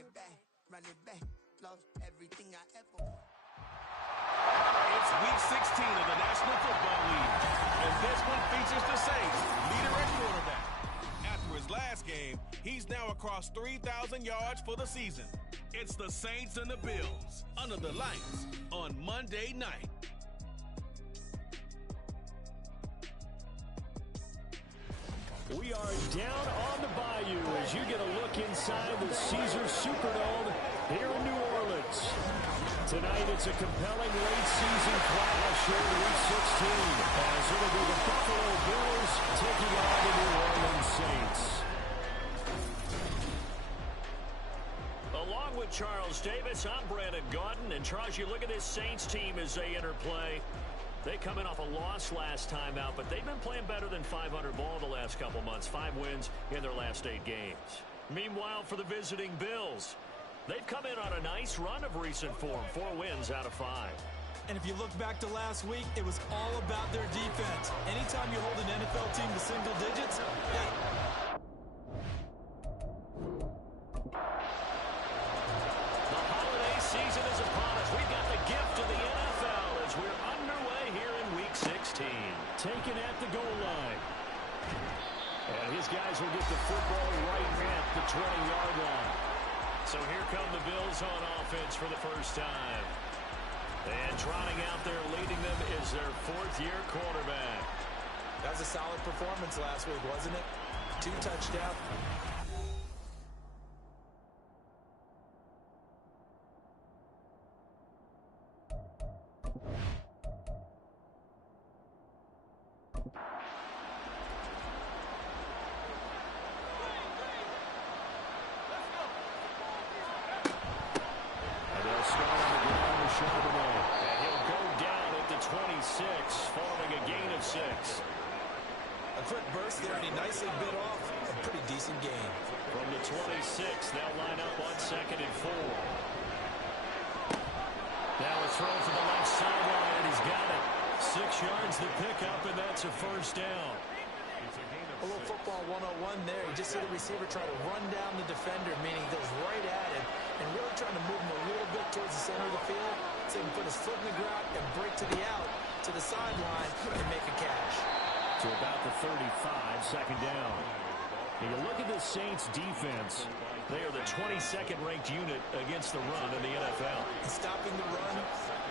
run it back, lost everything I ever wanted. It's week 16 of the National Football League, and this one features the Saints, leader at quarterback. After his last game, he's now across 3,000 yards for the season. It's the Saints and the Bills, under the lights, on Monday night. We are down on the bayou as you get a look inside the Caesars Superdome here in New Orleans. Tonight it's a compelling late-season clash here in Week 16 as it'll be the Buffalo Bills taking on the New Orleans Saints. Along with Charles Davis, I'm Brandon Gaudin. And Charles, you look at this Saints team as they interplay. They come in off a loss last time out, but they've been playing better than 500 ball the last couple months. 5 wins in their last 8 games. Meanwhile, for the visiting Bills, they've come in on a nice run of recent form. 4 wins out of 5. And if you look back to last week, it was all about their defense. Anytime you hold an NFL team to single digits, hey. The holiday season is upon us. We've got the gift of the NFL as we're underway here in Week 16. Taken at the goal line. And his guys will get the football right at the 20-yard line. So here come the Bills on offense for the first time. And trotting out there leading them is their 4th-year quarterback. That was a solid performance last week, wasn't it? 2 touchdowns. Following a gain of 6. A quick burst there, and he nicely bit off a pretty decent gain. From the 26, they'll line up on 2nd and 4. Now a throw from the left sideline, and he's got it. 6 yards the pickup, and that's a first down. A little football 101 there. You just see the receiver try to run down the defender, meaning he goes right at him, and really trying to move him a little bit towards the center of the field so he can put his foot in the ground and break to the out, to the sideline, and make a catch. To about the 35, 2nd down. If you look at the Saints defense, they are the 22nd ranked unit against the run in the NFL. And stopping the run,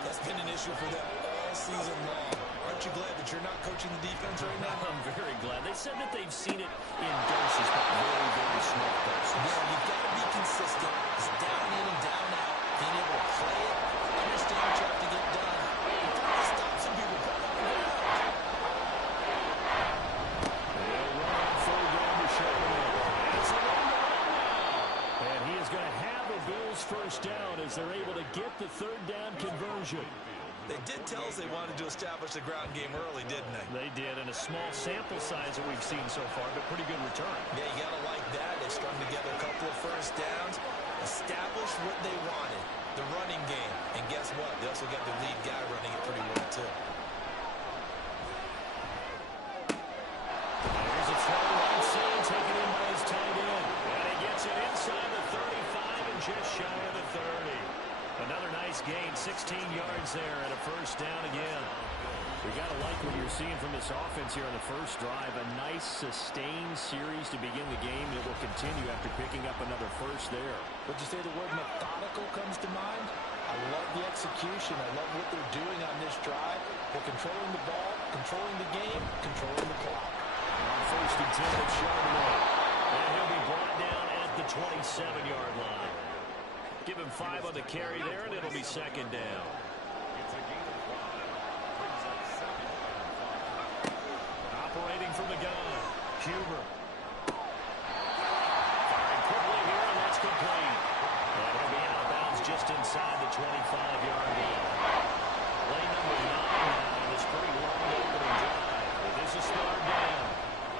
that's been an issue for them all season long. Aren't you glad that you're not coaching the defense right now? I'm very glad. They said that they've seen it in doses, but very, very small doses. Yeah, you've got to be consistent. It's down in and down out. Being able to play it, understand what you have to get done. You try to stop some people, put it up and down. They'll run on 3rd down to Charbonnet. It's a run now. And he is going to have a Bills first down as they're able to get the 3rd down conversion. They did tell us they wanted to establish the ground game early, didn't they? They did, and a small sample size that we've seen so far, but pretty good return. Yeah, you got to like that. They strung together a couple of first downs, established what they wanted, the running game. And guess what? They also got the lead guy running it pretty well, too. There's a throw right side, taken in by his tight end. And he gets it inside the 35 and just shy of the 30. Another nice gain, 16 yards there, and a first down again. We got to like what you're seeing from this offense here on the first drive. A nice, sustained series to begin the game that will continue after picking up another first there. Would you say the word methodical comes to mind? I love the execution. I love what they're doing on this drive. They're controlling the ball, controlling the game, controlling the clock. On 1st and 10 at Charbonnet. And he'll be brought down at the 27-yard line. Give him 5 on the carry there, and it'll be 2nd down. Operating from the gun, Huber. Firing quickly here, and that's complete. And he'll be out of bounds just inside the 25-yard line. Play number 9 now in this pretty long opening drive. This is 3rd down.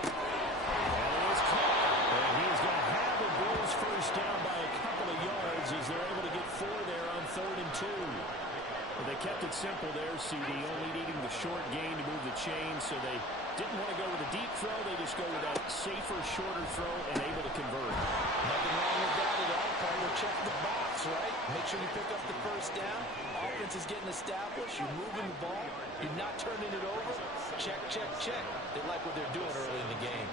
And it is caught. And he is going to have the Bills first down by a couple of yards as they're able to get 4 there on 3rd and 2. Well, they kept it simple there, CD, only needing the short gain to move the chain, so they didn't want to go with a deep throw. They just go with a safer, shorter throw and able to convert. Nothing wrong with that at all. Part of the check sure you pick up the first down. Offense is getting established. You're moving the ball. You're not turning it over. Check, check, check. They like what they're doing early in the game.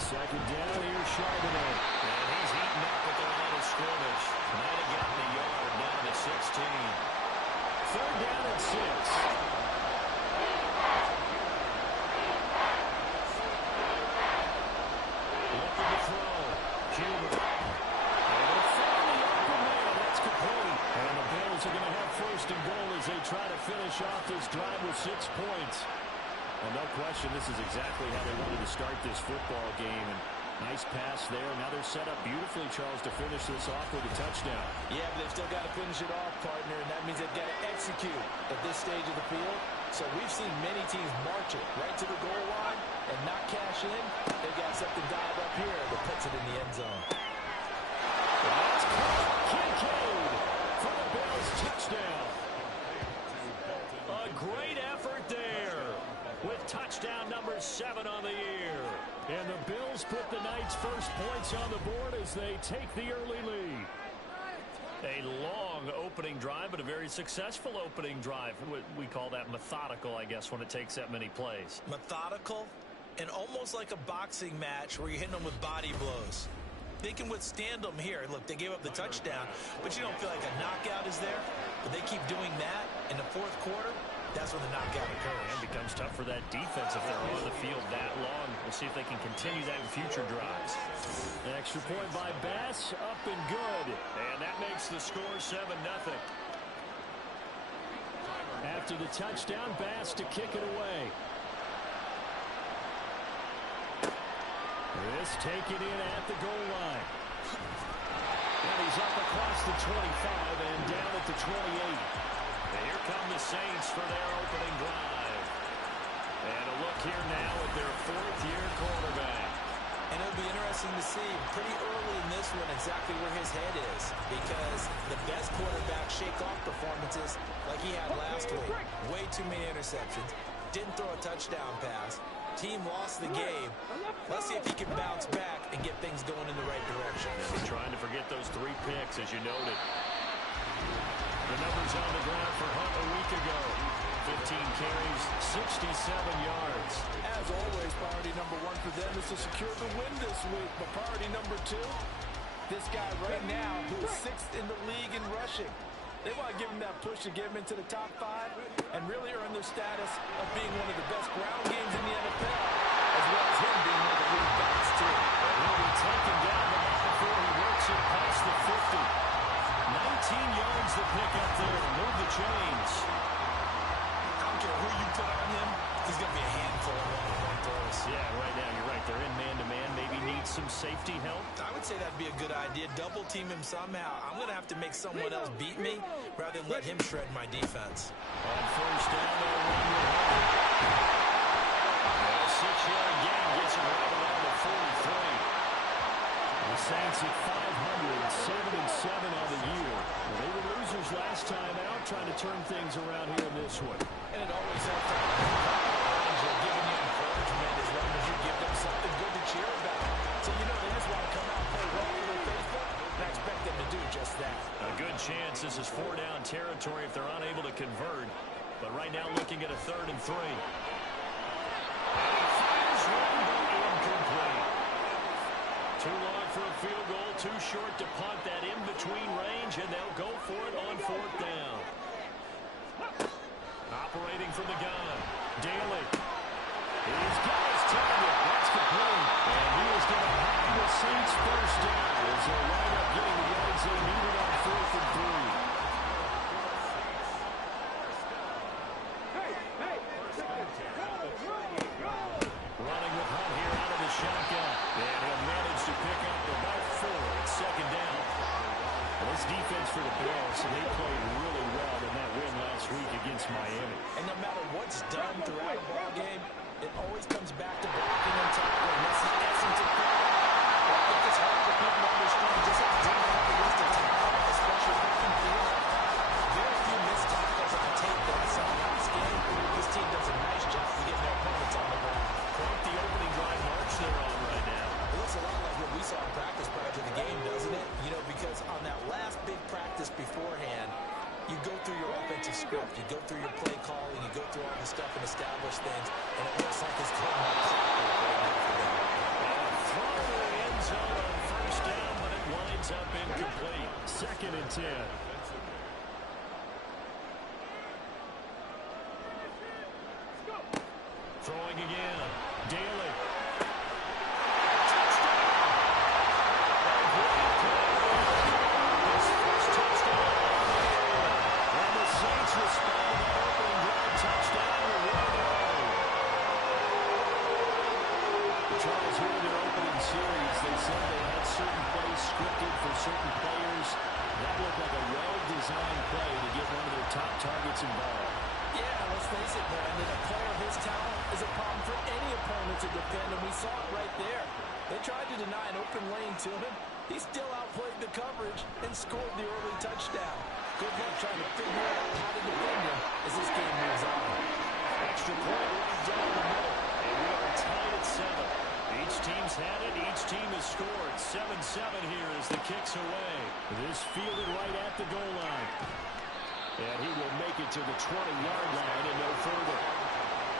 Second down, here's Charbonnet. And he's eaten up at the line of scrimmage. Might have gotten a yard down to 16. Third down and 6. Try to finish off this drive with 6 points. Well, no question, this is exactly how they wanted to start this football game. And nice pass there. Now they're set up beautifully, Charles, to finish this off with a touchdown. Yeah, but they've still got to finish it off, partner, and that means they've got to execute at this stage of the field. So we've seen many teams march it right to the goal line and not cash in. They've got something dialed up here that puts it in the end zone. That's Kincaid for the Bills touchdown. A great effort there with touchdown number 7 on the year. And the Bills put the Knights' first points on the board as they take the early lead. A long opening drive, but a very successful opening drive. We call that methodical, I guess, when it takes that many plays. Methodical and almost like a boxing match where you're hitting them with body blows. They can withstand them here. Look, they gave up the touchdown, but you don't feel like a knockout is there. But they keep doing that in the fourth quarter. That's when the knockout occurs. And it becomes tough for that defense if they're on the field that long. We'll see if they can continue that in future drives. An extra point by Bass, up and good. And that makes the score 7-0. After the touchdown, Bass to kick it away. This taken in at the goal line. And he's up across the 25 and down at the 28. And here come the Saints for their opening drive. And a look here now at their 4th-year quarterback. And it'll be interesting to see pretty early in this one exactly where his head is, because the best quarterback shake-off performances like he had last week. Way too many interceptions. Didn't throw a touchdown pass. Team lost the game. Let's see if he can bounce back and get things going in the right direction. And trying to forget those 3 picks, as you noted. The numbers on the ground for Hunt a week ago. 15 carries, 67 yards. As always, priority number 1 for them is to secure the win this week. But priority number 2, this guy right now who is 6th in the league in rushing. They want to give him that push to get him into the top 5 and really earn their status of being one of the best ground games in the NFL, as well as him being one of the lead backs, too. He'll be taken down, but not before he works it past the 50. 19 yards to pick up there. Move the chains. I don't care who you put on him, he's going to be a handful of one-on-one throws. Yeah, right now you're right. They're in man-to-man. Maybe needs some safety help. I would say that'd be a good idea. Double team him somehow. I'm going to have to make someone else beat me rather than let him shred my defense. On first down, they'll run with Hunt. 6-yard gain gets him right around the 43. The Saints at 500, 7-7 on the year. Well, they were losers last time out, trying to turn things around here in this one. And it always helps to have giving you encouragement as long as you give them something good to cheer about. So you know they just want to come out and play well for their faithful, and I expect them to do just that. A good chance this is 4-down territory if they're unable to convert. But right now looking at a 3rd and 3. Fires one, but incomplete. Too long for a field goal, too short to punt. That in-between range, and they'll go for it on 4th down. Operating from the gun, Daly. He's got his target. That's complete. And he is going to have the Saints first down as they wind up getting the yards they needed on 4th and 3. Running with Hunt here out of the shotgun. And he'll manage to pick up about 4 at 2nd down. Well, this defense for the Bills, and they played really well in that win last week against Miami. And no matter what's done throughout a ball game, it always comes back to blocking and tackling. That's the essence of football. I think it's hard for people to understand just how difficult it is to tackle, especially off the field. Very few missed tackles on tape that I saw in this game. This team does a nice job of getting their opponents on the ground. Quite the opening drive march they're on right now. It looks a lot like what we we saw in practice prior to the game, doesn't it? You know, because on that last big practice beforehand, you go through your offensive script, you go through your play calling, you go through all the stuff and establish things, and it looks like it's coming up for them. Throw to the end zone on first down, but it winds up incomplete. 2nd and 10. Throwing again. Daly. Certain players, that looked like a well-designed play to get one of their top targets involved. Yeah, let's face it, Brandon. A player of his talent is a problem for any opponent to defend, and we saw it right there. They tried to deny an open lane to him. He still outplayed the coverage and scored the early touchdown. Good luck trying to figure out how to defend him as this game moves on. Extra point right down the middle, and we are tied at 7. Each team's had it. Each team has scored. 7-7 here as the kick's away. This fielded right at the goal line. And he will make it to the 20-yard line and no further.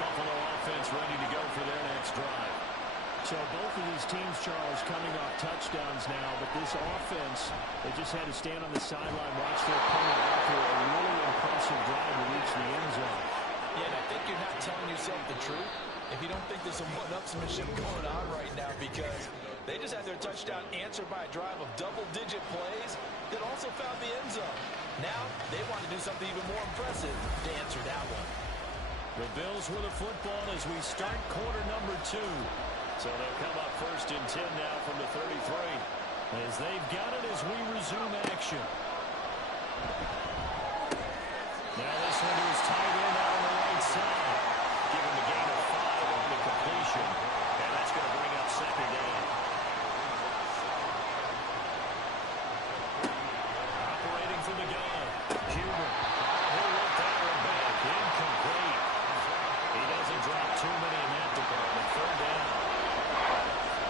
Buffalo offense ready to go for their next drive. So both of these teams, Charles, coming off touchdowns now, but this offense, they just had to stand on the sideline, watch their opponent offer a really impressive drive to reach the end zone. Yeah, and I think you're not telling yourself the truth if you don't think there's some one-upsmanship going on right now, because they just had their touchdown answered by a drive of double-digit plays that also found the end zone. Now they want to do something even more impressive to answer that one. The Bills with the football as we start quarter number 2. So they'll come up 1st and 10 now from the 33. As they've got it as we resume action. Now this one is tight end out on the right side. Give him a gain of 5 on the completion. And that's going to bring up 2nd down. Operating from the gun. Huber. He'll work that one back. Incomplete. He doesn't drop too many in that department. 3rd down.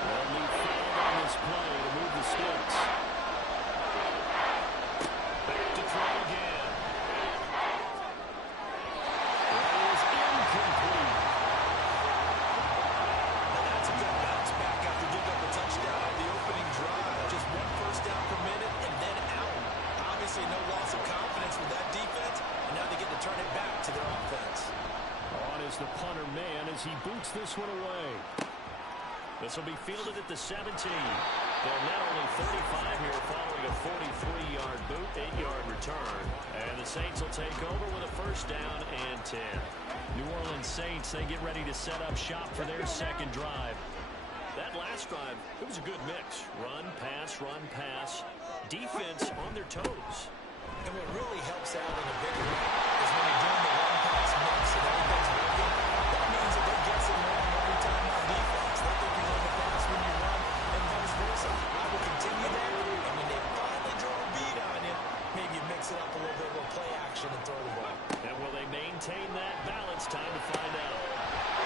They'll need 5 on this play to move the sticks. Back to throw again. That is incomplete. And that's a good bounce back after giving up a touchdown on the opening drive. Just 1 first down per minute and then out. Obviously no loss of confidence with that defense, and now they get to turn it back to their offense. On is the punter man as he boots this one away. This will be fielded at the 17. They'll net only 35 here following a 43-yard boot, 8-yard return. And the Saints will take over with a 1st down and 10. New Orleans Saints, they get ready to set up shop for their 2nd drive. That last drive, it was a good mix. Run, pass, defense on their toes. And what really helps out in a bigger way is when you're doing the run-pass mix and everything's working. That means that they're guessing wrong every time on defense. They think you're going to pass when you run, and vice versa. I will continue that, and when they finally draw a beat on you, maybe you mix it up a little bit with play action and throw the ball. And will they maintain that balance? Time to find out.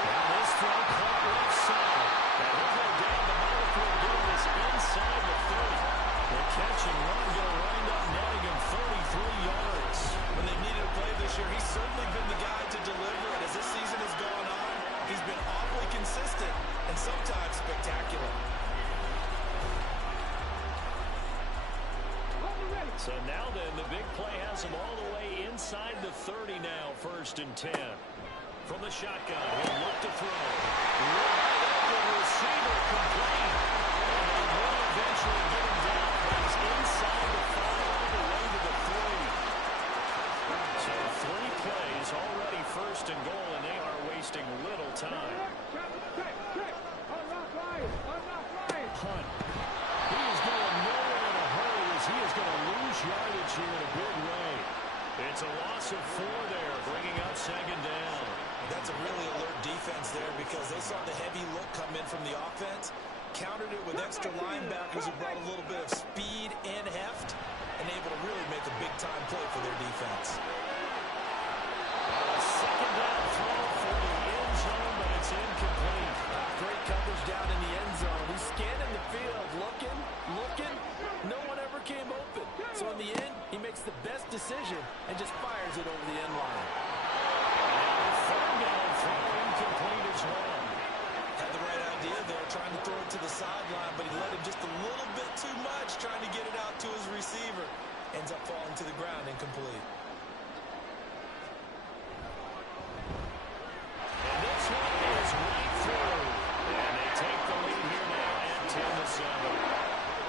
Now this throw caught left side. And he'll go down the middle for goodness inside the 30. The catch and run going to wind up netting him 33 yards. When they needed a play this year, he's certainly been the guy to deliver. And as this season has gone on, he's been awfully consistent and sometimes spectacular. So now then, the big play has him all the way inside the 30 now, 1st and 10. From the shotgun, he'll look to throw. Wide open receiver complete. And they will eventually get him down, but he's inside the 5 all the way to the 3. So 3 plays already 1st and goal, and they are wasting little time. Hunt. He is going nowhere in a hurry as he is going to lose yardage here in a big way. It's a loss of 4 there, bringing up 2nd down. That's a really alert defense there because they saw the heavy look come in from the offense, countered it with extra linebackers who brought a little bit of speed and heft, and able to really make a big-time play for their defense. A 2nd down throw for the end zone, but it's incomplete. Great coverage down in the end zone. He's scanning the field, looking up falling to the ground, incomplete. And this one is right through. And they take the lead here now at 10-7.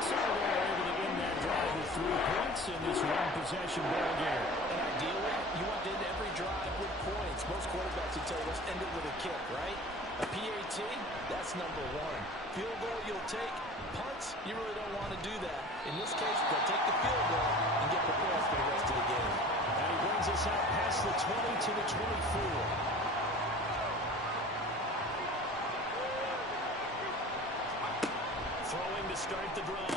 So they're able to end that drive with 3 points in this one-possession ball game. And ideally, you want to end every drive with points. Most quarterbacks would tell us end it with a kick, right? A PAT, that's number 1. Field goal you'll take. Punts, you really don't want to do that. In this case, they'll take the field goal and get prepared for the rest of the game. And he brings us out past the 20 to the 24. Throwing to start the drive.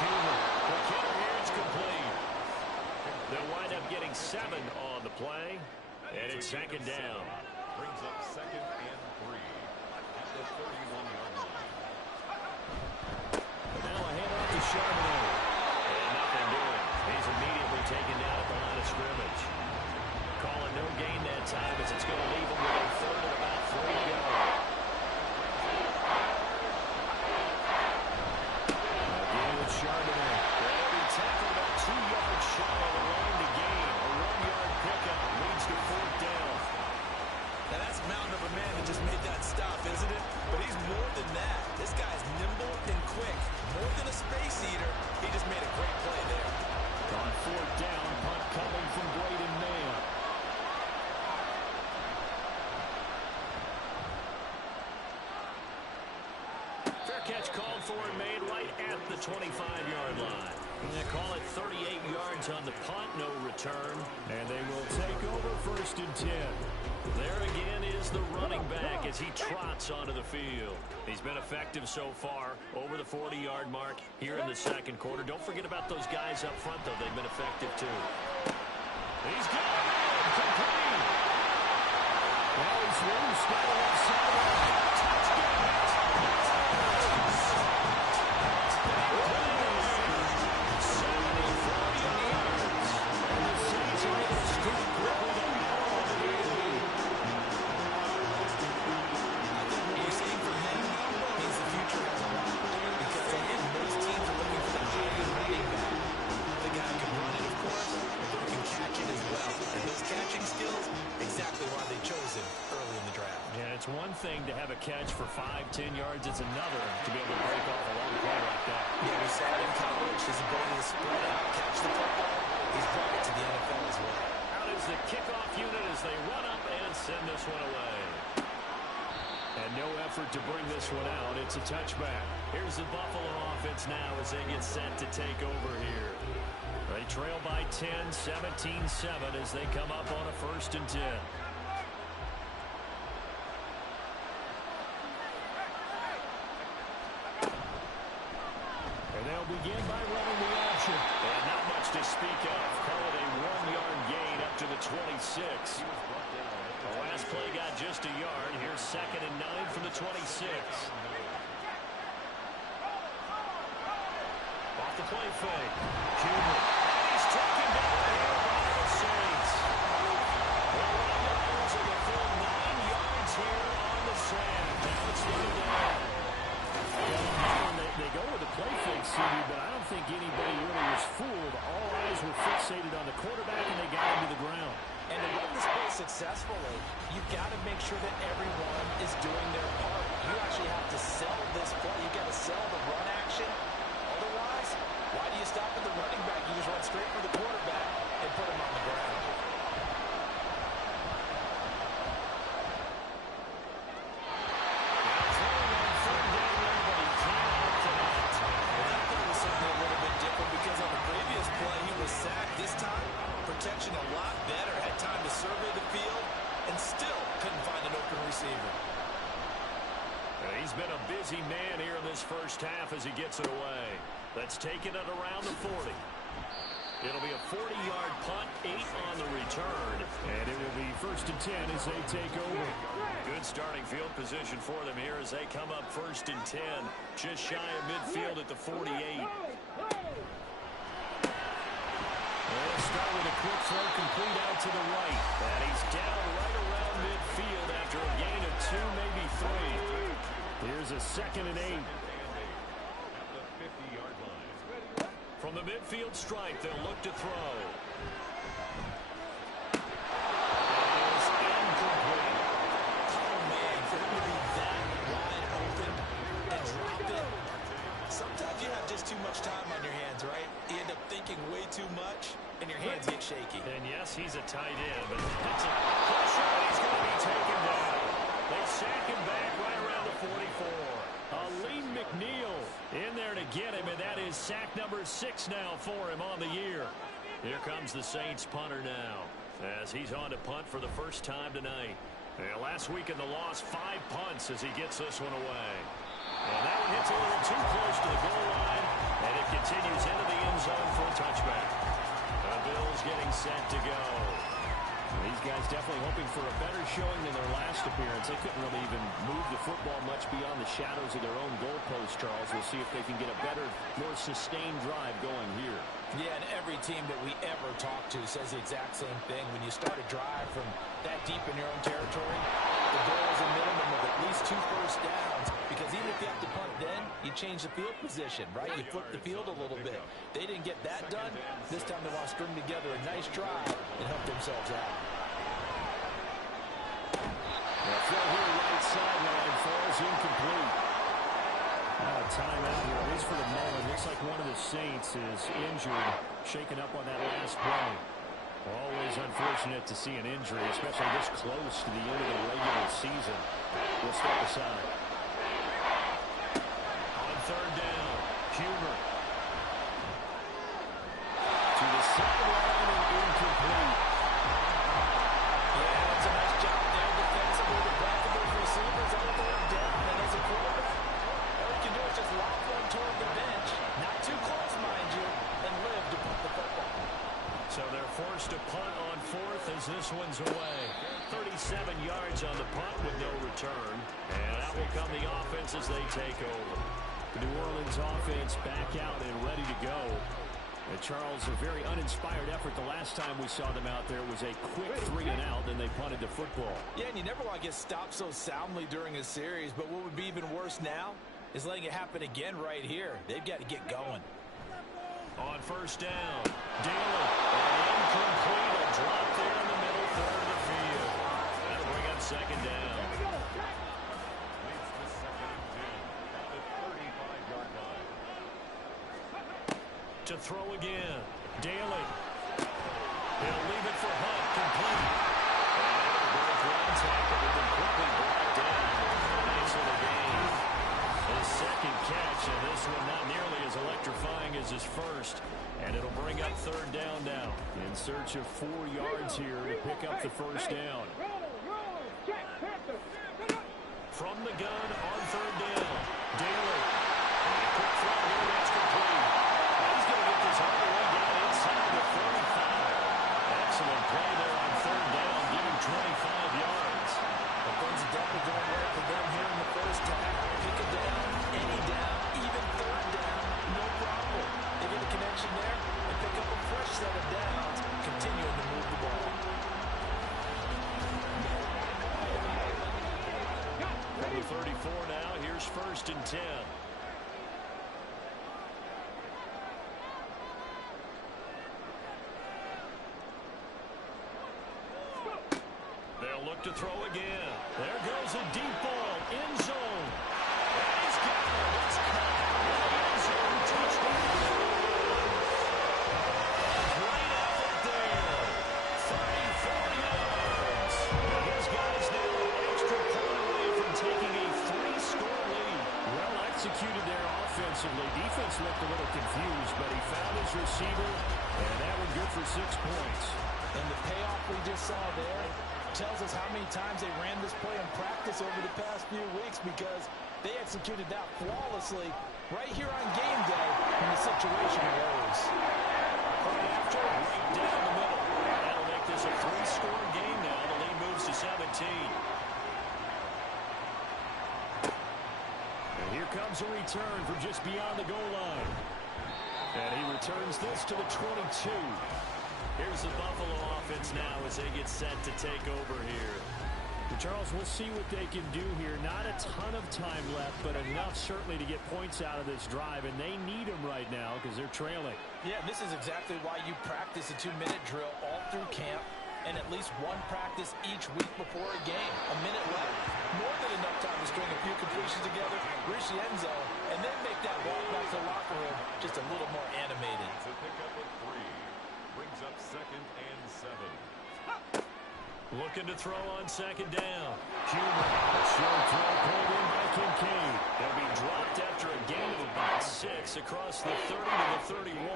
Cuban. The kicker here is complete. They'll wind up getting 7 on the play. And it's second down. Brings up 2nd and 3 at the 31-yard line. Now a handoff to Charbonnet. And nothing doing. He's immediately taken down at the line of scrimmage. Calling no gain that time as it's going to leave him with a 3rd and about 3 to go. Again with Charbonnet. And he tackled about 2 yards shy of the line to gain. A 1-yard pickup leads to 4th down. Now that's a mountain of a man that just made that stop, isn't it? But he's more than that. This guy's nimble and quick. More than a space eater, he just made a great play there. On 4th down, punt coming from Braden Mann. Fair catch called for and made right at the 25-yard line. And they call it 38 yards on the punt, no return. And they will take over 1st and 10. There again is the running back as he trots onto the field. He's been effective so far, over the 40-yard mark here in the 2nd quarter. Don't forget about those guys up front, though. They've been effective, too. He's got it! Complete! Now he's loose. Got a left sideline. One thing to have a catch for 5-10 yards. It's another to be able to break off a long play like that. Yeah, we saw it in college. His ability to spread out, catch the football. He's brought it to the NFL as well. Out is the kickoff unit as they run up and send this one away. And no effort to bring this one out. It's a touchback. Here's the Buffalo offense now as they get set to take over here. They trail by 10, 17-7 as they come up on a 1st and 10. Begin by running the option. And not much to speak of. Call it a 1-yard gain up to the 26. The last play got just a yard. Here's 2nd and 9 from the 26. Off the play fake. Cuban. He's taken down here by the Saints. The Lions are the full 9 yards here on the sand. Now it's 3rd down. They go with the play fake, CD, but I don't think anybody really was fooled. All eyes were fixated on the quarterback, and they got him to the ground. And to run this play successfully, you've got to make sure that everyone is doing their part. You actually have to sell this play. You've got to sell the run action. Otherwise, why do you stop at the running back? You just run straight for the quarterback and put him on the ground. Protection a lot better, had time to survey the field, and still couldn't find an open receiver. He's been a busy man here in this first half as he gets it away. Let's take it at around the 40. It'll be a 40-yard punt, 8 on the return. And it will be 1st and 10 as they take over. Good starting field position for them here as they come up 1st and 10. Just shy of midfield at the 48. They'll start with a quick throw complete out to the right. And he's down right around midfield after a gain of 2, maybe 3. Here's a 2nd and 8. At the 50-yard line. From the midfield stripe, they'll look to throw. Sometimes you have just too much time on your hands, right? You end up thinking way too much, and your hands get shaky. And yes, he's a tight end, but it's a pressure, and he's going to be taken down. They sack him back right around the 44. Aleem McNeil in there to get him, and that is sack number 6 now for him on the year. Here comes the Saints punter now, as he's on to punt for the first time tonight. And last week in the loss, 5 punts as he gets this one away. And that one hits a little too close to the goal line, and it continues into the end zone for a touchback. The Bills getting set to go. These guys definitely hoping for a better showing than their last appearance. They couldn't really even move the football much beyond the shadows of their own goalpost, Charles. We'll see if they can get a better, more sustained drive going here. Yeah, and every team that we ever talk to says the exact same thing. When you start a drive from that deep in your own territory, the goal is a minimum of at least 2 first downs, because even if you have to punt then, you change the field position, right? You flip the field a little bit. They didn't get that done. This time they want to string together a nice drive and help themselves out. The throw here right sideline falls incomplete. Timeout here, at least for the moment. Looks like one of the Saints is injured, shaken up on that last play. Always unfortunate to see an injury, especially this close to the end of the regular season. We'll step aside. On third down, Huber. To the sideline and incomplete. Yeah, that's a nice job there defensively to block those receivers out there down. And as a quarterback, all you can do is just lock one toward the bench. Not too close, mind you, and live to punt the football. So they're forced to punt on 4th as this one's away. 37 yards on the punt with no return. And out will come the offense as they take over. The New Orleans offense back out and ready to go. And Charles, a very uninspired effort. The last time we saw them out there was a quick 3 and out, and they punted the football. Yeah, and you never want to get stopped so soundly during a series, but what would be even worse now is letting it happen again right here. They've got to get going. On first down, Daly, incomplete, a drop there in the middle third of the field. That'll bring up second down. To throw again, Daly. He'll leave it for Hunt, complete. And break one tackle, but then quickly brought down. Nice little gain. His second catch, and this one not nearly as electrifying as his first. And it'll bring up third down now. In search of 4 yards here to pick up the first down. From the gun on third down, Daly. And a quick throw here, that's complete. He's going to get this all the way down inside the 35. Excellent play there on third down, giving 25 yards. But things are definitely going well for them here in the first half. Pick a down, any down, even third down, no problem. They get a connection there and pick up a fresh set of downs, continuing to move the ball. Number 34 now, here's first and 10. They'll look to throw again. There goes a deep ball, end zone. And he's got it. It's caught. End zone touchdown. Great effort there. 34 yards. His guys now an extra point away from taking a 3-score lead. Well executed there offensively. Defense looked a little confused, but he found his receiver, and that one good for 6 points. And the payoff we just saw there tells us how many times they ran this play in practice over the past few weeks, because they executed that flawlessly right here on game day when the situation arose. Right after, right down the middle. That'll make this a 3-score game now. The lead moves to 17. And here comes a return from just beyond the goal line. And he returns this to the 22. Here's the Buffalo offense now as they get set to take over here. Charles, we'll see what they can do here. Not a ton of time left, but enough certainly to get points out of this drive, and they need them right now because they're trailing. Yeah, this is exactly why you practice a 2-minute drill all through camp and at least one practice each week before a game. A minute left, more than enough time to string a few completions together, reach the end zone, and then make that walk back to the locker room just a little more animated. It's a pickup of 3. Brings up 2nd and 7. Looking to throw on 2nd down. Huber, a short throw pulled in by Kincaid. They'll be dropped after a gain of about 6 across the 30 to the 31.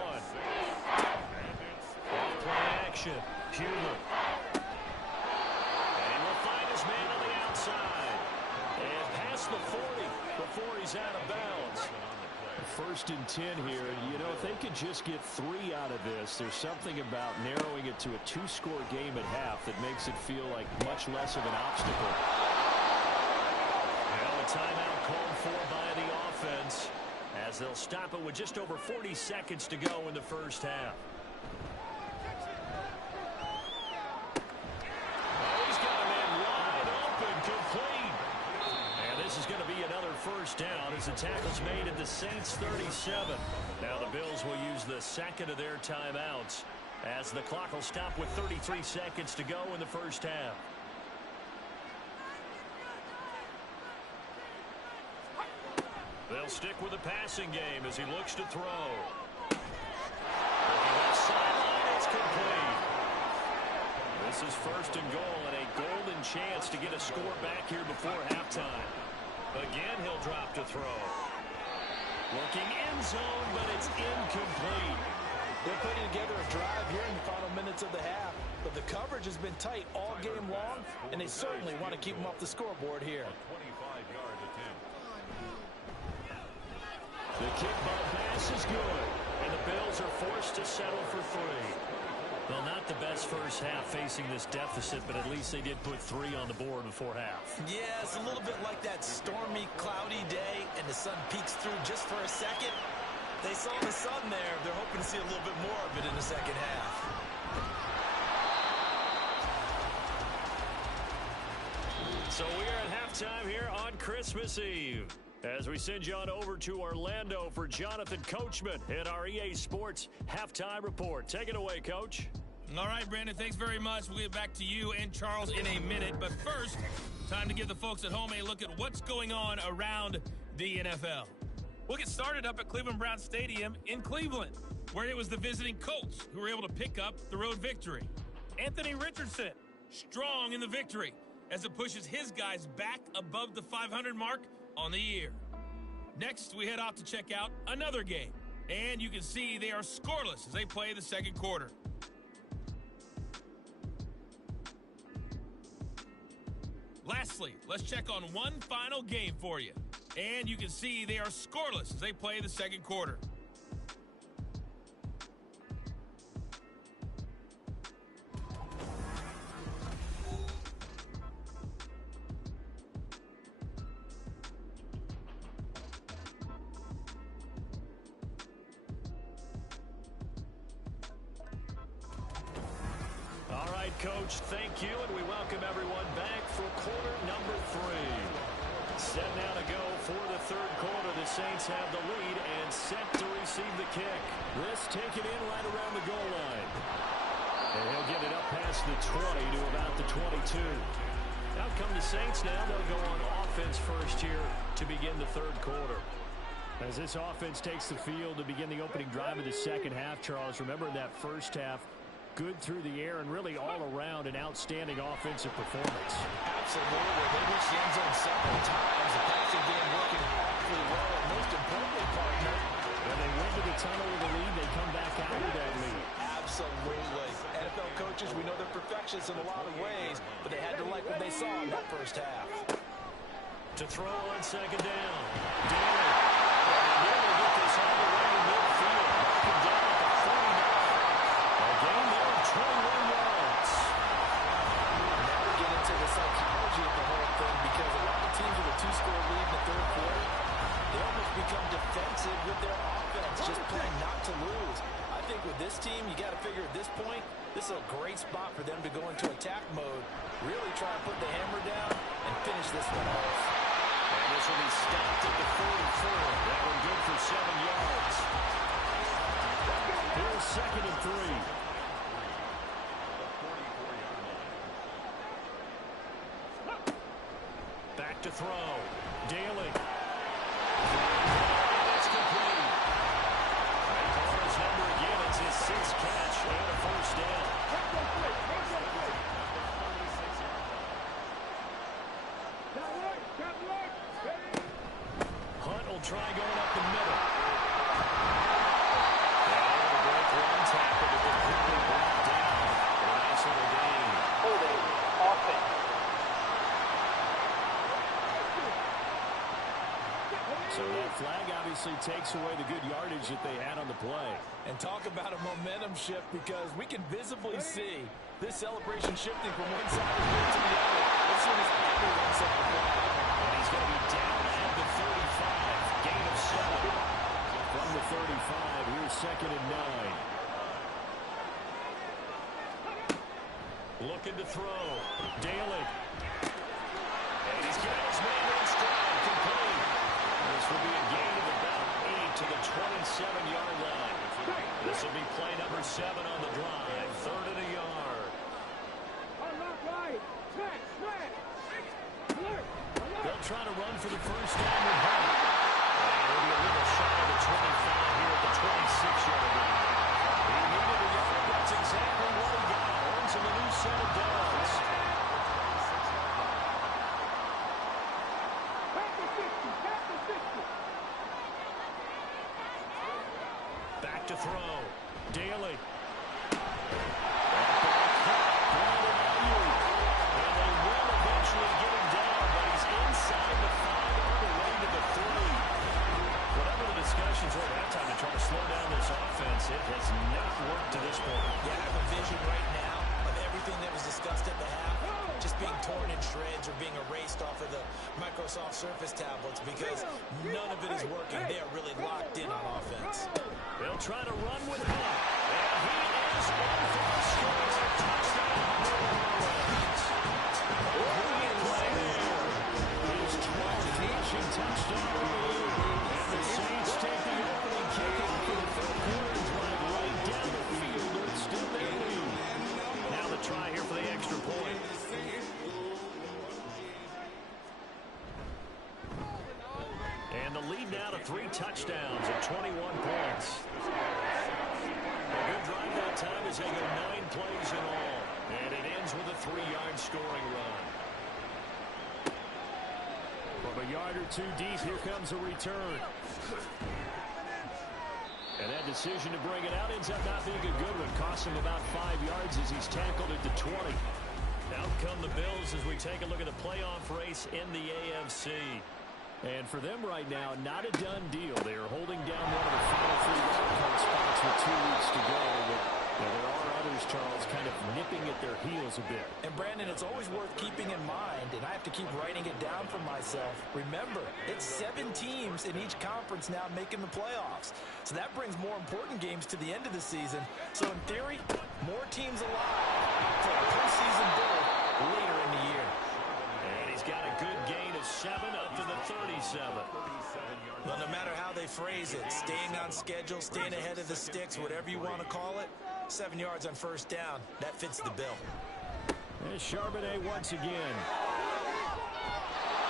Off-play action. Huber. And will find his man on the outside. And past the 40 before he's out of bounds. 1st and 10 here. You know, if they could just get 3 out of this, there's something about narrowing it to a 2-score game at half that makes it feel like much less of an obstacle. Now a timeout called for by the offense as they'll stop it with just over 40 seconds to go in the first half. Oh, he's got a man wide open, complete. And this is going to be another first down as the tackle's made at the Saints 37. Now the Bills will use the 2nd of their timeouts as the clock will stop with 33 seconds to go in the first half. They'll stick with the passing game as he looks to throw. Looking left sideline, it's complete. This is 1st and goal and a golden chance to get a score back here before halftime. Again, he'll drop to throw. Looking end zone, but it's incomplete. They're putting together a drive here in the final minutes of the half, but the coverage has been tight all game long, and they certainly want to keep them off the scoreboard here. 25-yard attempt. The kick by pass is good, and the Bills are forced to settle for 3. Well, not the best first half facing this deficit, but at least they did put 3 on the board before half. Yeah, it's a little bit like that stormy, cloudy day, and the sun peeks through just for a second. They saw the sun there. They're hoping to see a little bit more of it in the second half. So we are at halftime here on Christmas Eve, as we send you on over to Orlando for Jonathan Coachman in our EA Sports Halftime Report. Take it away, Coach. All right, Brandon, thanks very much. We'll get back to you and Charles in a minute. But first, time to give the folks at home a look at what's going on around the NFL. We'll get started up at Cleveland Browns Stadium in Cleveland, where it was the visiting Colts who were able to pick up the road victory. Anthony Richardson, strong in the victory as it pushes his guys back above the 500 mark on the year. Next, we head off to check out another game, and you can see they are scoreless as they play the second quarter. Lastly, let's check on one final game for you, and you can see they are scoreless as they play the second quarter. Coach, thank you, and we welcome everyone back for quarter number 3. Set now to go for the third quarter. The Saints have the lead and set to receive the kick. This taken in right around the goal line. And he'll get it up past the 20 to about the 22. Out come the Saints now. They'll go on offense first here to begin the third quarter. As this offense takes the field to begin the opening drive of the second half, Charles, remember in that first half, good through the air and really all around an outstanding offensive performance. Absolutely. They reached the end zone several times. The passing game working awfully well. And most importantly, partner, when they went to the tunnel with a lead, they come back out with that lead. Absolutely. NFL coaches, we know they're perfectionists in a lot of ways, but they had to like what they saw in that first half. To throw on second down. Dillon. And then they get this all the way to midfield. Knocking down at the 49. A game there of 21 yards. Now we get into the psychology of the whole thing, because a lot of teams with a 2-score lead in the third quarter, they almost become defensive with their offense, just playing not to lose. I think think with this team, you got to figure at this point, this is a great spot for them to go into attack mode, really try to put the hammer down and finish this one off. And this will be stopped at the 44. That one good for 7 yards. Here's 2nd and 3. Back to throw. Daly. That's complete. And for his number again, it's his 6th catch and a first down. Hunt will try going up the middle. And the break one tackle to completely brought down. A nice little gain. Holding offense. So that flag obviously takes away the good yardage that they had on the play. And talk about a momentum shift, because we can visibly see this celebration shifting from one side of the field to the other as soon as everyone saw the flag. And he's going to be down at the 35. Gain of 7. From the 35, here's 2nd and 9. Looking to throw. Daly. And he's got his man in stride. Complete. This will be a gain of about 8 to the 27-yard line. This will be play number 7 on the drive. 3rd and a yard. They'll try to run for the first down with Hunt. And it'll be a little shy of the 25 here at the 26-yard line. He needed a yard. That's exactly what he got. Earns him a new set of downs. Back to throw. Daly. And they will eventually get him down, but he's inside the 5 on the way to the 3. Whatever the discussions were at that time to try to slow down this offense, it has not worked to this point. Yeah, I have a vision right now of everything that was discussed at the half just being torn in shreds or being erased off of the Microsoft Surface tablets, because none of it is working. They are really locked in on offense. They'll try to run with Hunt. And he is on for the score. Touchdown, New Orleans. Brilliant play there. His 12th rushing touchdown of the year. And the Saints take the opening kick for the 3rd quarter and drive right down the field to extend their lead. Now the try here for the extra point. And the lead now to 3 touchdowns at 21 points. A good drive that time as they go 9 plays in all. And it ends with a 3-yard scoring run. From a yard or 2 deep, here comes a return. And that decision to bring it out ends up not being a good one. Costs him about 5 yards as he's tackled at the 20. Out come the Bills as we take a look at the playoff race in the AFC. And for them right now, not a done deal. They are holding down one of the final 3 wildcard spots with 2 weeks to go. But there are others, Charles, kind of nipping at their heels a bit. And Brandon, it's always worth keeping in mind, and I have to keep writing it down for myself. Remember, it's 7 teams in each conference now making the playoffs. So that brings more important games to the end of the season. So in theory, more teams alive for a postseason berth later in the year. And he's got a good gain of 7 up to the 37. Well, no matter how they phrase it, staying on schedule, staying ahead of the sticks, whatever you want to call it, 7 yards on first down, that fits the bill. There's Charbonnet once again.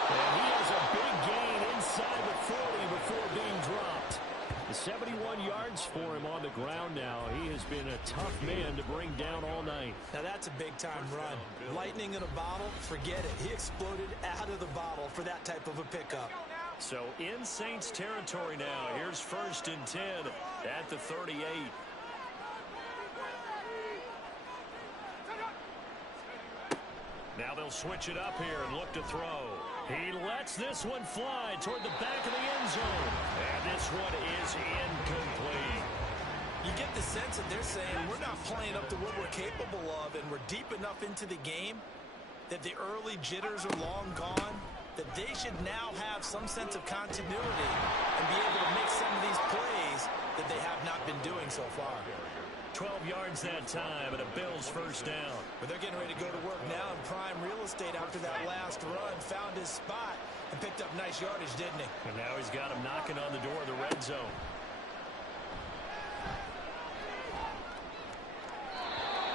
And he has a big gain inside the 40 before being dropped. 71 yards for him on the ground now. He has been a tough man to bring down all night. Now that's a big-time run. Lightning in a bottle, forget it. He exploded out of the bottle for that type of a pickup. So in Saints territory now. Here's 1st and 10 at the 38. Now they'll switch it up here and look to throw. He lets this one fly toward the back of the end zone. And this one is incomplete. You get the sense that they're saying we're not playing up to what we're capable of, and we're deep enough into the game that the early jitters are long gone, that they should now have some sense of continuity and be able to make some of these plays that they have not been doing so far. 12 yards that time, and a Bills first down. But they're getting ready to go to work now in prime real estate after that last run. Found his spot and picked up nice yardage, didn't he? And now he's got him knocking on the door of the red zone.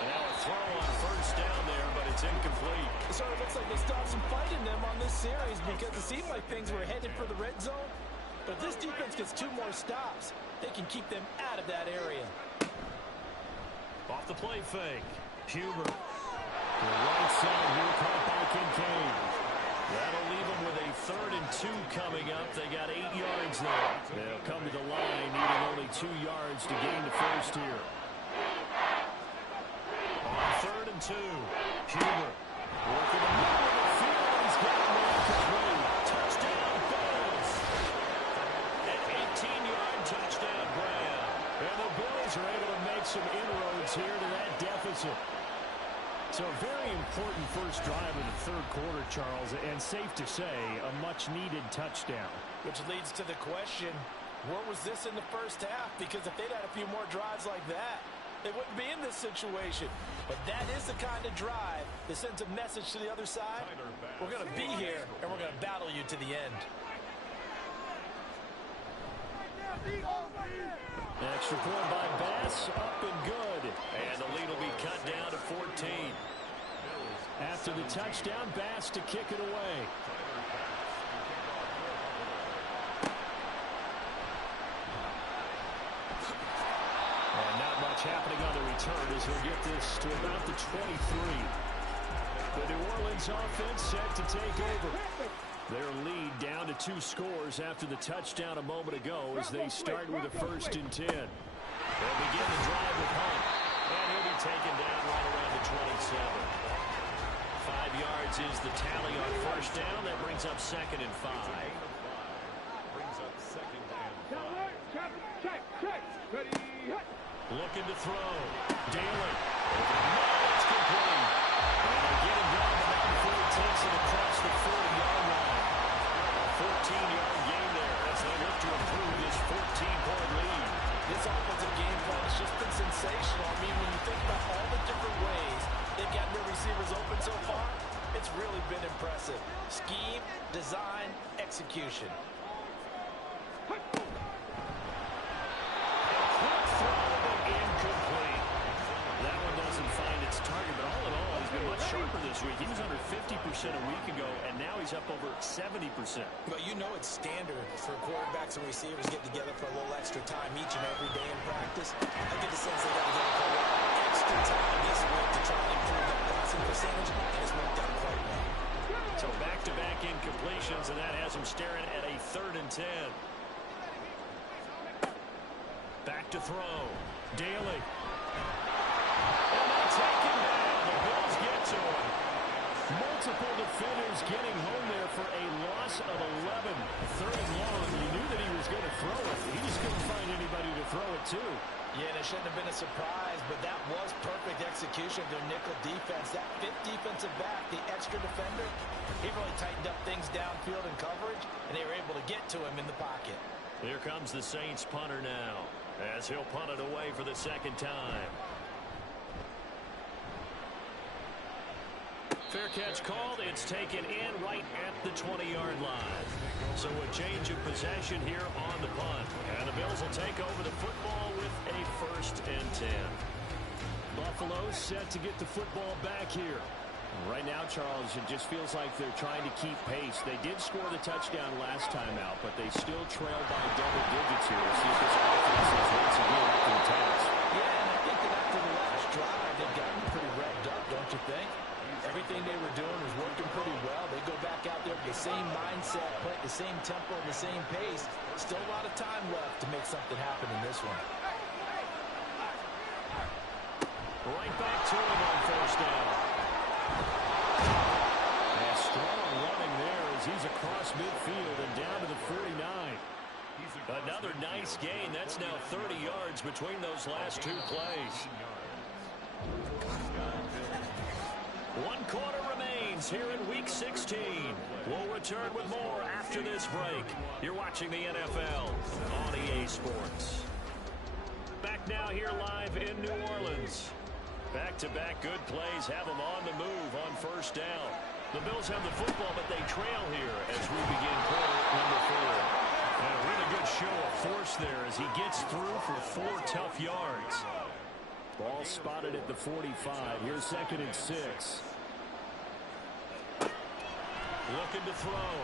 And now a throw on first down there, but it's incomplete. It sort of looks like they stopped some fight in them on this series because it seemed like things were headed for the red zone. But if this defense gets 2 more stops, they can keep them out of that area. Off the play fake. Huber. To the right side here, caught by Kincaid. That'll leave them with a 3rd and 2 coming up. They got 8 yards there. They'll come to the line, needing only 2 yards to gain the first here. On 3rd and 2. Huber. Working the middle of the field. He's got him complete. Touchdown, Bills. An 18-yard touchdown grab. And the Bills are able to make some inroads here to that deficit. So a very important first drive of the 3rd quarter, Charles, and safe to say, a much-needed touchdown. Which leads to the question, where was this in the first half? Because if they'd had a few more drives like that, they wouldn't be in this situation. But that is the kind of drive that sends a message to the other side. We're going to be here, and we're going to battle you to the end. Extra point by Bass, up and good. And the lead will be cut down to 14. After the touchdown, Bass to kick it away. And not much happening on the return as we'll get this to about the 23. The New Orleans offense set to take over. Their lead down to 2 scores after the touchdown a moment ago as they start with a 1st and 10. They'll begin the drive with Hunt. And he'll be taken down right around the 27. 5 yards is the tally on first down. That brings up 2nd and 5. Brings up 2nd and 5. Looking to throw. Daly. No, it's complete. And they get him down before he takes it across the 40-yard line. A 14-yard gain there as they look to improve this 14-point lead. This offensive game plan has just been sensational. I mean, when you think about all the different ways they've gotten their receivers open so far, it's really been impressive. Scheme, design, execution. Incomplete. That one doesn't find its target, but all in all, he's been much sharper this week. He was under 50% a week ago, and now he's up over 70%. But you know it's standard for quarterbacks and receivers get together for a little extra time each and every day in practice. I get the sense they got together for a little extra time this week to try and improve that passing percentage, and it's worked out quite well. So back-to-back incompletions, and that has him staring at a 3rd and 10. Back to throw. Daly. And they take him down. The Bills get to him. Multiple defenders getting home there for a loss of 11. 3rd and long. You knew that he was going to throw it. He just couldn't find anybody to throw it to. Yeah, and it shouldn't have been a surprise, but that was perfect execution of their nickel defense. That 5th defensive back, the extra defender, he really tightened up things downfield in coverage, and they were able to get to him in the pocket. Here comes the Saints punter now, as he'll punt it away for the 2nd time. Fair catch called. It's taken in right at the 20-yard line. So a change of possession here on the punt. And the Bills will take over the football with a 1st and 10. Buffalo set to get the football back here. Right now, Charles, it just feels like they're trying to keep pace. They did score the touchdown last time out, but they still trail by double digits here. Let's see if this offense is once again up to the task. Yeah, and I think that after the last drive, they've gotten pretty revved up, don't you think? Everything they were doing was working pretty well. They go back out there with the same mindset, play at the same tempo, and the same pace. Still a lot of time left to make something happen in this one. Right back to him on first down. A strong running there as he's across midfield and down to the 49. Another nice gain. That's now 30 yards between those last 2 plays. 1 quarter remains here in Week 16. We'll return with more after this break. You're watching the NFL on EA Sports. back now here live in New Orleans. Back-to-back good plays have them on the move on first down. The Bills have the football, but they trail here as we begin quarter number 4. And a really good show of force there as he gets through for 4 tough yards. Ball spotted at the 45. Here's 2nd and 6. Looking to throw.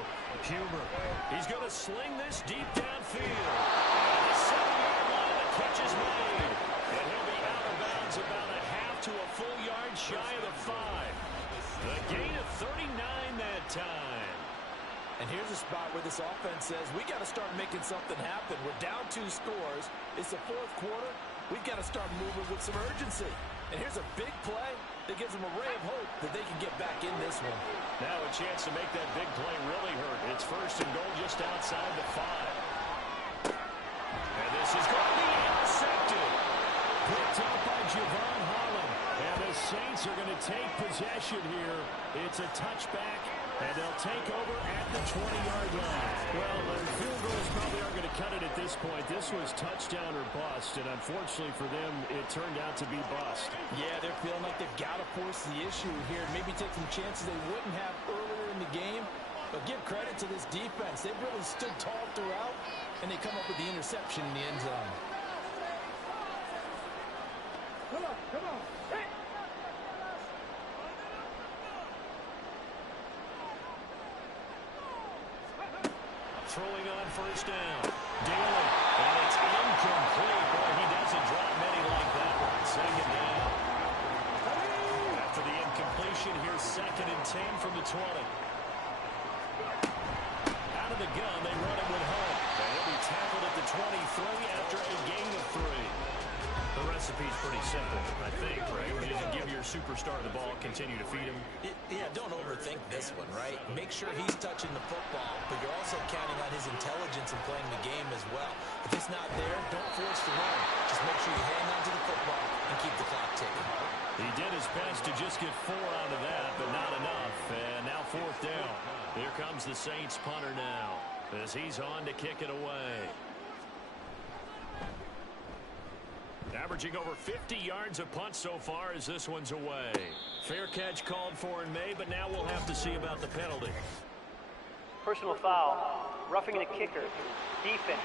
Huber. He's going to sling this deep downfield. And the 7-yard line, the catch is made. And he'll be out of bounds about a half to a full yard shy of the 5. The gain of 39 that time. And here's a spot where this offense says, we got to start making something happen. We're down 2 scores. It's the 4th quarter. We've got to start moving with some urgency. And here's a big play that gives them a ray of hope that they can get back in this one. Now a chance to make that big play really hurt. It's 1st and goal just outside the 5. And this is going to be intercepted. Picked up by Javon Holland. And the Saints are going to take possession here. It's a touchback, and they'll take over at the 20-yard line. Well, the field goals probably aren't going to cut it at this point. This was touchdown or bust, and unfortunately for them, it turned out to be bust. Yeah, they're feeling like they've got to force the issue here. Maybe take some chances they wouldn't have earlier in the game. But give credit to this defense. They've really stood tall throughout, and they come up with the interception in the end zone. Come on, come on. Hey. Throwing on first down. Daly. And it's incomplete. Boy, he doesn't drop many like that one. 2nd down. After the incompletion, here's 2nd and 10 from the 20. Out of the gun, they run it with Hunt. And he'll be tackled at the 23 after a gain of 3. The recipe's pretty simple, I think, right? You just give your superstar the ball, continue to feed him. Yeah, don't overthink this one, right? Make sure he's touching the football, but you're also counting on his intelligence in playing the game as well. If it's not there, don't force the run. Just make sure you hang on to the football and keep the clock ticking. He did his best to just get 4 out of that, but not enough. And now 4th down. Here comes the Saints punter now as he's on to kick it away. Averaging over 50 yards a punt so far as this one's away. Fair catch called for in May, but now we'll have to see about the penalty. Personal foul. Roughing the kicker. Defense.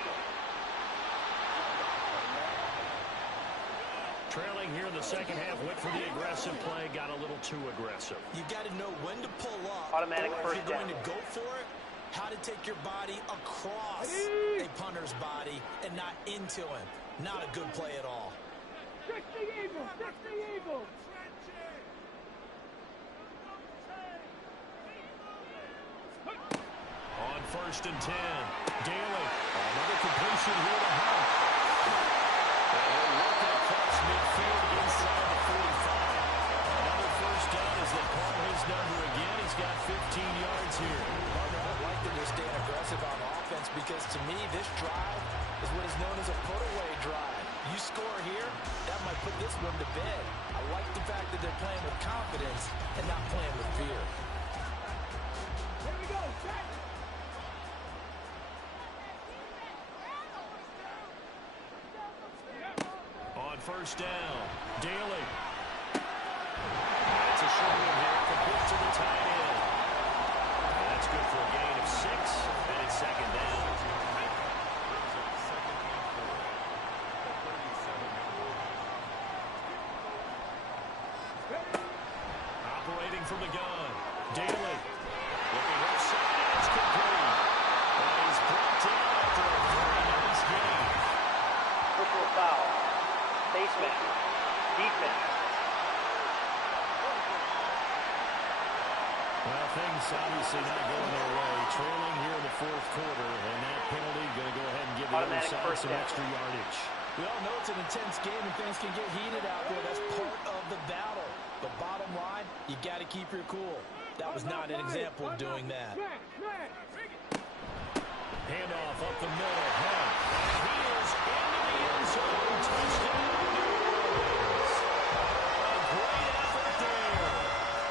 Trailing here in the 2nd half, went for the aggressive play, got a little too aggressive. You got to know when to pull up. Automatic or first if you're down. going to go for it, how to take your body across a punter's body and not into him. Not a good play at all. Fix the Eagles! Fix the Eagles! On 1st and 10, Daly. Another completion here to Hunt. And they're working across midfield inside the 45. Another 1st down as they call his number again. He's got 15 yards here. Partner, I like that they're staying aggressive on offense because to me, this drive is what is known as a put-away drive. You score here, that might put this one to bed. I like the fact that they're playing with confidence and not playing with fear. Here we go! Check. On 1st down, Daly. That's a short one here, complete to the tight end. And that's good for a gain of 6, and it's 2nd down. Operating from the gun, Daly. Looking outside, it's complete. And he's brought down after a very nice gain. Personal foul. Baseman. Defense. Well, things obviously not going their way. Trailing here in the 4th quarter, and that penalty going to go ahead and give the other Automatic side first some down. extra yardage. We all know it's an intense game and things can get heated out there. That's part of the battle. But bottom line, you got to keep your cool. That was not an example of doing that. Handoff up the middle. Hunt. And he is into the end zone. Touchdown, New Orleans. A great effort there.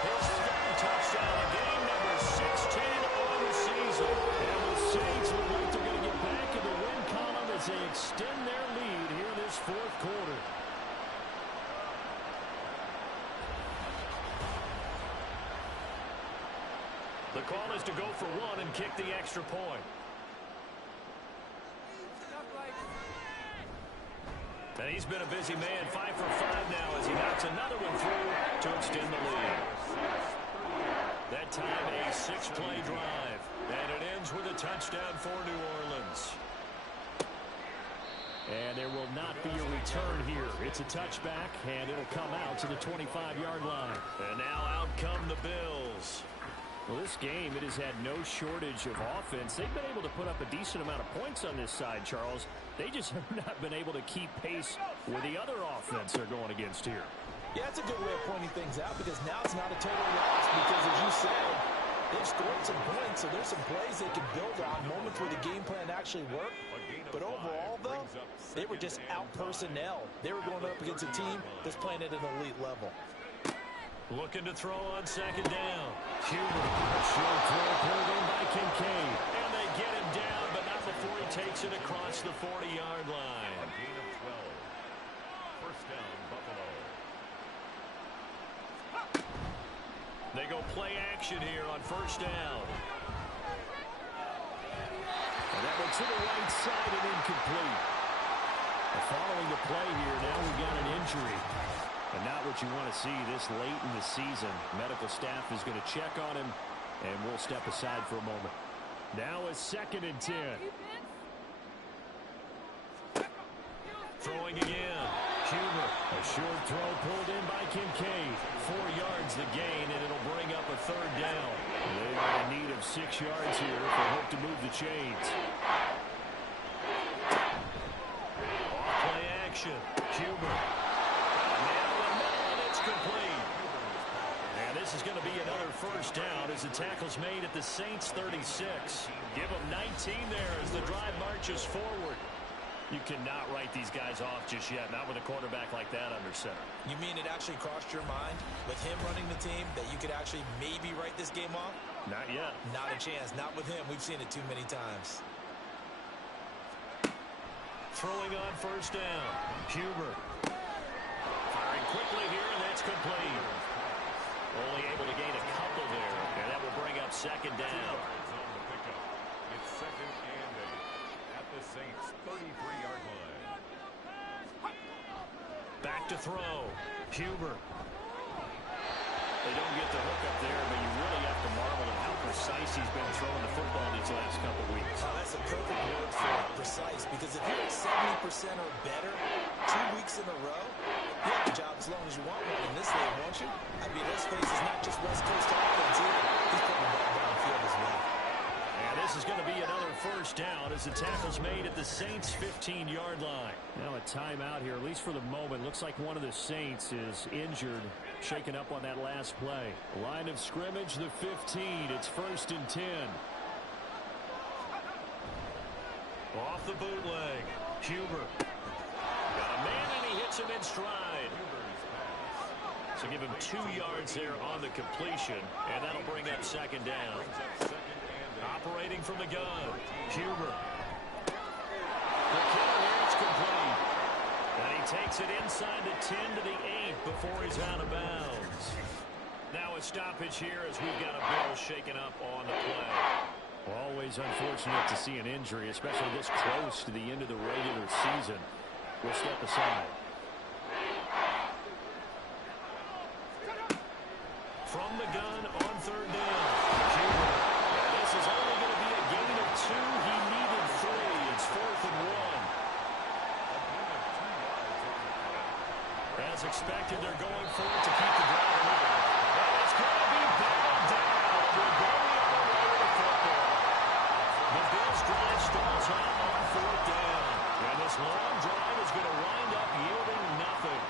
His 3rd touchdown of game number 16 on the season. And the Saints look like they're going to get back in the win column as they extend their lead here in this 4th fourth quarter. The call is to go for one and kick the extra point. And he's been a busy man, 5 for 5 now as he knocks another one through to extend the lead. That time a 6-play drive. And it ends with a touchdown for New Orleans. And there will not be a return here. It's a touchback, and it'll come out to the 25-yard line. And now out come the Bills. Well, this game, it has had no shortage of offense. They've been able to put up a decent amount of points on this side, Charles. They just have not been able to keep pace with the other offense they're going against here. Yeah, that's a good way of pointing things out because now it's not a total loss because, as you said, they've scored some points, so there's some plays they can build on, moments where the game plan actually worked. But overall, though, they were just out-personnel. They were going up against a team that's playing at an elite level. Looking to throw on second down. Huber, a short throw pulled in by Kincaid. And they get him down, but not before he takes it across the 40-yard line. A gain of 12. First down, Buffalo. They go play action here on first down. And that one to the right side and incomplete. Following the play here, now we've got an injury. And not what you want to see this late in the season. Medical staff is going to check on him, and we'll step aside for a moment. Now a 2nd and 10. Throwing again. Huber. A short throw pulled in by Kincaid. 4 yards the gain, and it'll bring up a third down. They are in need of 6 yards here if they hope to move the chains. Off play action. Huber. Complete. And this is going to be another first down as the tackle's made at the Saints 36. Give them 19 there as the drive marches forward. You cannot write these guys off just yet, not with a quarterback like that under center. You mean it actually crossed your mind with him running the team that you could actually maybe write this game off? Not yet. Not a chance. Not with him. We've seen it too many times. Throwing on first down. Huber. Firing quickly here, and that's complete. Only able to gain a couple there, and that will bring up second down. On the pickup. It's 2nd and 8 at the Saints 33-yard line. Back to throw. Huber. They don't get the hook up there, but you really have to marvel at how precise he's been throwing the football these last couple weeks. Oh, that's a perfect word for it, precise, because if you're at 70% or better 2 weeks in a row, you have a job as long as you want one in this league, won't you? I mean, let's face it's not just West Coast offense either. He's putting the ball downfield as well. And this is going to be another first down as the tackle's made at the Saints' 15-yard line. Now a timeout here, at least for the moment. Looks like one of the Saints is injured, shaken up on that last play. Line of scrimmage, the 15. It's 1st and 10. Off the bootleg. Huber. Got a man, and he hits him in stride. So give him 2 yards there on the completion, and that'll bring up second down. Operating from the gun. Huber. The kill here is complete. And he takes it inside the 10 to the 8 before he's out of bounds. Now a stoppage here as we've got a Bill shaken up on the play. Always unfortunate to see an injury, especially this close to the end of the regular season. We'll step aside. From the gun on third down. Huber. And this is only going to be a gain of 2. He needed 3. It's 4th and 1. As expected, they're going for it to keep the drive alive. And it's going to be battled down. We're going the other way with the football. The Bills drive stalls out on 4th down. And this long drive is going to wind up yielding nothing.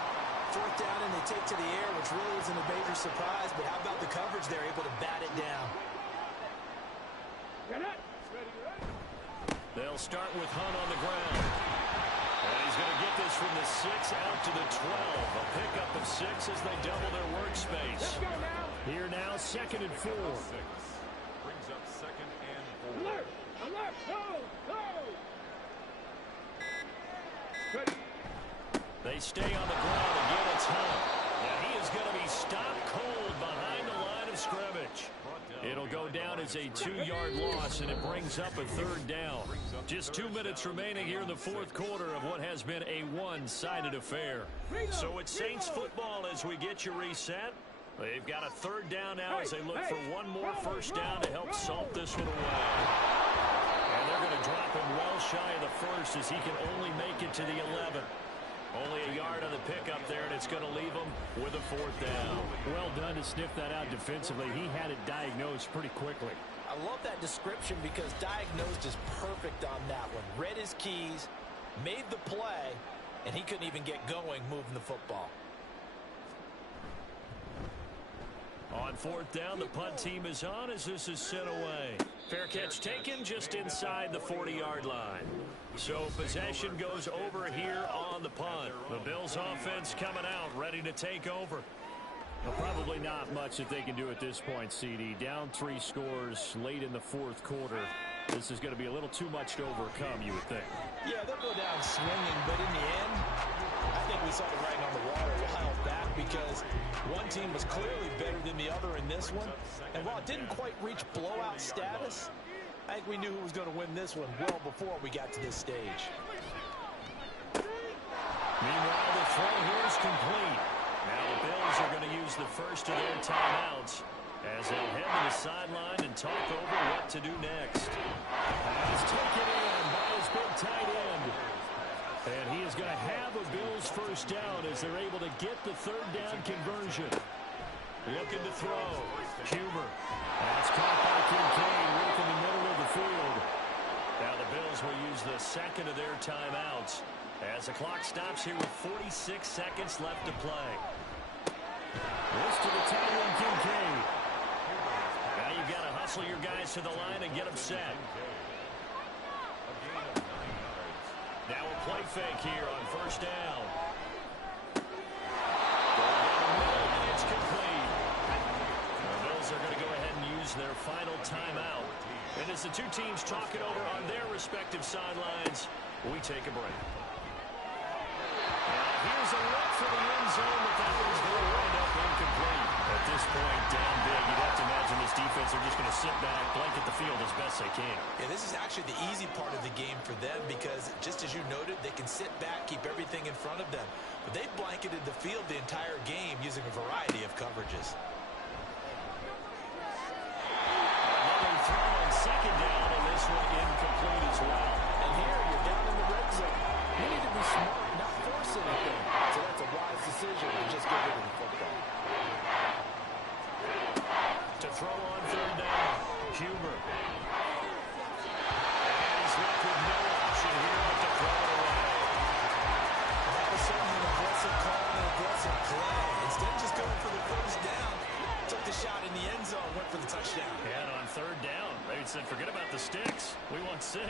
4th down, and they take to the air, which really isn't a major surprise, but how about the coverage? They're able to bat it down. They'll start with Hunt on the ground. And he's going to get this from the 6 out to the 12. A pickup of 6 as they double their workspace. Here now, 2nd and 4. 6 brings up 2nd and 4. Alert! Alert! Go! Go! Ready. They stay on the ground again. It's Hunt. And he is going to be stopped cold behind the line of scrimmage. It'll go down as a 2-yard loss, and it brings up a 3rd down. Just 2 minutes remaining here in the 4th quarter of what has been a one-sided affair. So it's Saints football as we get you reset. They've got a 3rd down now as they look for one more first down to help salt this one away. And they're going to drop him well shy of the first as he can only make it to the 11. Only a yard on the pickup there, and it's going to leave him with a 4th down. Well done to sniff that out defensively. He had it diagnosed pretty quickly. I love that description because diagnosed is perfect on that one. Read his keys, made the play, and he couldn't even get going moving the football. On 4th down, the punt team is on as this is sent away. Fair catch taken just inside the 40-yard line. So possession goes over here on the punt. The Bills offense coming out, ready to take over. Well, probably not much that they can do at this point, CD. Down 3 scores late in the 4th quarter. This is going to be a little too much to overcome, you would think. Yeah, they'll go down swinging, but in the end, I think we saw the writing on the wall a while back because one team was clearly better than the other in this one. And while it didn't quite reach blowout status, I think we knew who was going to win this one well before we got to this stage. Meanwhile, the throw here is complete. Now the Bills are going to use the first of their timeouts as they'll head to the sideline and talk over what to do next. Pass taken in by his big tight end. And he is going to have a Bills first down as they're able to get the 3rd down conversion. Looking to throw. Huber. That's caught by Kincaid right in the middle of the field. Now the Bills will use the second of their timeouts as the clock stops here with 46 seconds left to play. This to the tight end, Kincaid. Now you've got to hustle your guys to the line and get them set. Now a play fake here on first down. It's complete. The Bills are going to go ahead and use their final timeout. And as the two teams talk it over on their respective sidelines, we take a break. Now here's a look for the end zone, but that one's going to wind up incomplete. At this point, down big, you'd have to imagine this defense are just going to sit back, blanket the field as best they can. Yeah, this is actually the easy part of the game for them because, just as you noted, they can sit back, keep everything in front of them. But they've blanketed the field the entire game using a variety of coverages. Another throw on second down, and this one incomplete as well. And here, you're down in the red zone. You need to be smart, not force anything. So that's a wise decision to just get rid of the football. To throw on 3rd down, Huber. And he's left with no option here but to throw it away. That was certainly an aggressive call and an aggressive play. Instead of just going for the first down, took the shot in the end zone, went for the touchdown. And on 3rd down, they said, forget about the sticks. We want 6.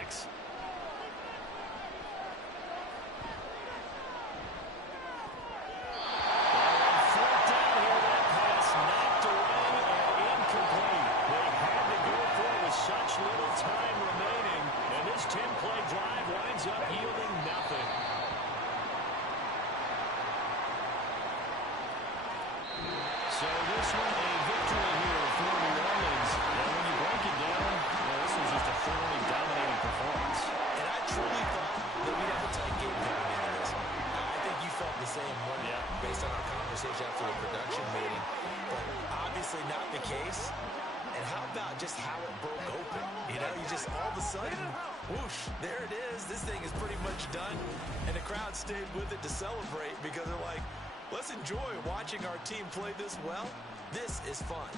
Such little time remaining, and this 10-play drive winds up yielding nothing. So this one a victory here for New Orleans. And when you break it down, well, this was just a thoroughly dominating performance. And I truly thought that we'd have a tight game coming into this. I think you felt the same way based on our conversation after the production meeting. But obviously not the case. And how about just how it broke open? You know, you just all of a sudden, whoosh, there it is. This thing is pretty much done. And the crowd stayed with it to celebrate because they're like, let's enjoy watching our team play this well. This is fun.